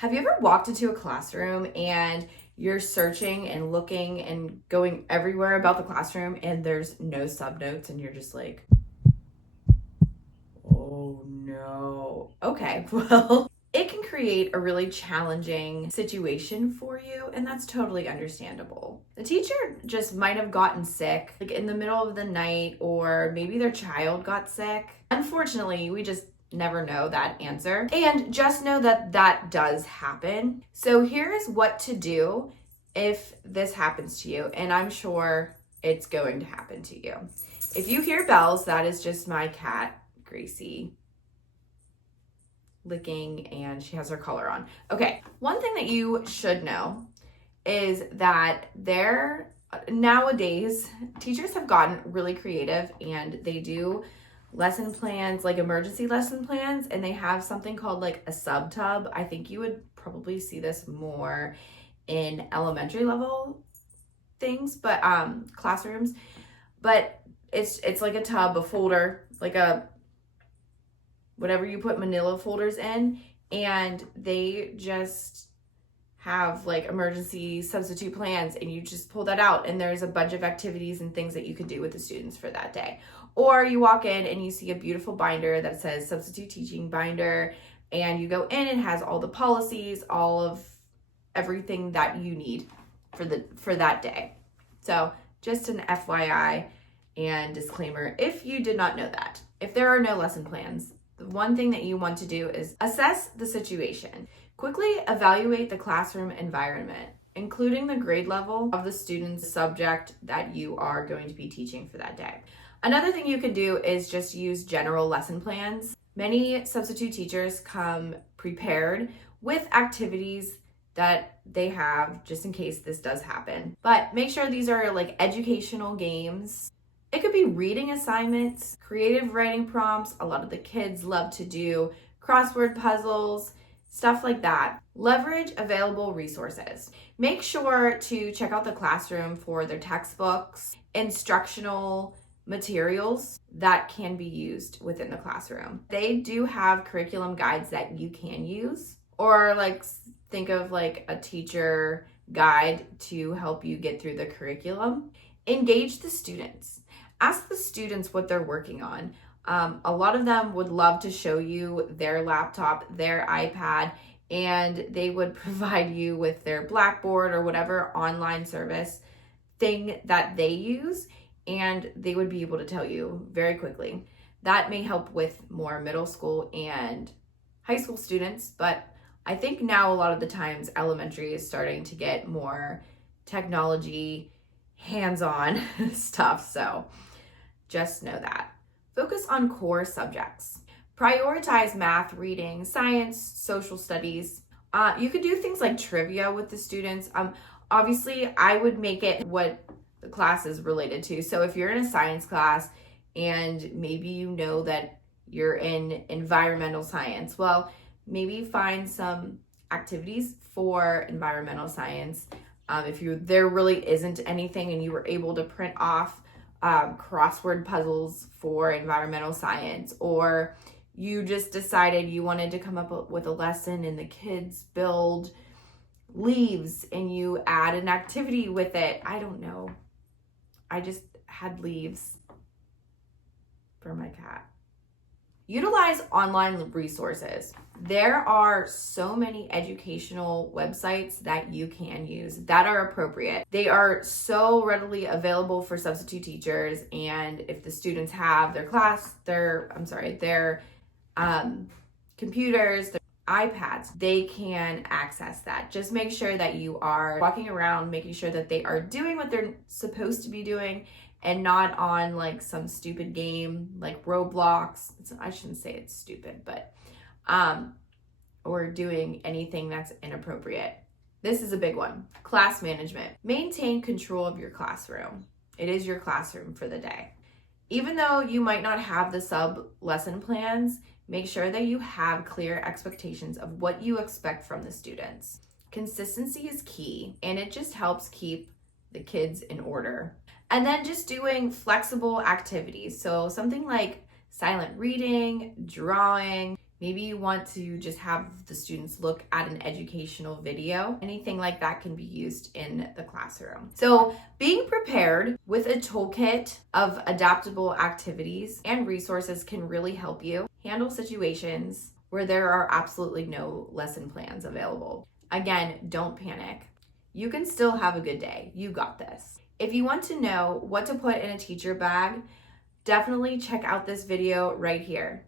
Have you ever walked into a classroom and you're searching and looking and going everywhere about the classroom and there's no subnotes and you're just like, oh no. Okay, well, it can create a really challenging situation for you, and that's totally understandable. The teacher just might have gotten sick, like in the middle of the night, or maybe their child got sick. Unfortunately, we just never know that answer. And just know that that does happen. So here is what to do if this happens to you, and I'm sure it's going to happen to you. If you hear bells, that is just my cat, Gracie, licking, and she has her collar on. Okay, one thing that you should know is that nowadays teachers have gotten really creative and they do lesson plans, like emergency lesson plans, and they have something called like a sub-tub. I think you would probably see this more in elementary level things, but classrooms. But it's like a tub, a folder, like a whatever you put manila folders in, and they just have like emergency substitute plans, and you just pull that out and there's a bunch of activities and things that you could do with the students for that day. Or you walk in and you see a beautiful binder that says substitute teaching binder, and you go in and it has all the policies, all of everything that you need for that day. So just an FYI and disclaimer if you did not know that. If there are no lesson plans, the one thing that you want to do is assess the situation. Quickly evaluate the classroom environment, including the grade level of the student's subject that you are going to be teaching for that day. Another thing you can do is just use general lesson plans. Many substitute teachers come prepared with activities that they have just in case this does happen. But make sure these are like educational games. It could be reading assignments, creative writing prompts. A lot of the kids love to do crossword puzzles, stuff like that. Leverage available resources. Make sure to check out the classroom for their textbooks, instructional materials that can be used within the classroom. They do have curriculum guides that you can use, or like think of like a teacher guide to help you get through the curriculum. Engage the students. Ask the students what they're working on. A lot of them would love to show you their laptop, their iPad, and they would provide you with their Blackboard or whatever online service thing that they use, and they would be able to tell you very quickly. That may help with more middle school and high school students, but I think now a lot of the times elementary is starting to get more technology, hands-on stuff, so just know that. Focus on core subjects. Prioritize math, reading, science, social studies. You could do things like trivia with the students. Obviously, I would make it what the class is related to. So if you're in a science class and maybe you know that you're in environmental science, well, maybe find some activities for environmental science. If there really isn't anything and you were able to print off crossword puzzles for environmental science, or you just decided you wanted to come up with a lesson and the kids build leaves and you add an activity with it. I don't know. I just had leaves for my cat. Utilize online resources. There are so many educational websites that you can use that are appropriate. They are so readily available for substitute teachers, and if the students have their computers, their iPads, they can access that. Just make sure that you are walking around, making sure that they are doing what they're supposed to be doing, and not on like some stupid game like Roblox. I shouldn't say it's stupid, but or doing anything that's inappropriate. This is a big one. Class management. Maintain control of your classroom. It is your classroom for the day. Even though you might not have the sub lesson plans, make sure that you have clear expectations of what you expect from the students. Consistency is key, and it just helps keep the kids in order. And then just doing flexible activities. So something like silent reading, drawing, Maybe you want to just have the students look at an educational video. Anything like that can be used in the classroom. So being prepared with a toolkit of adaptable activities and resources can really help you handle situations where there are absolutely no lesson plans available. Again, don't panic. You can still have a good day. You got this. If you want to know what to put in a teacher bag, definitely check out this video right here.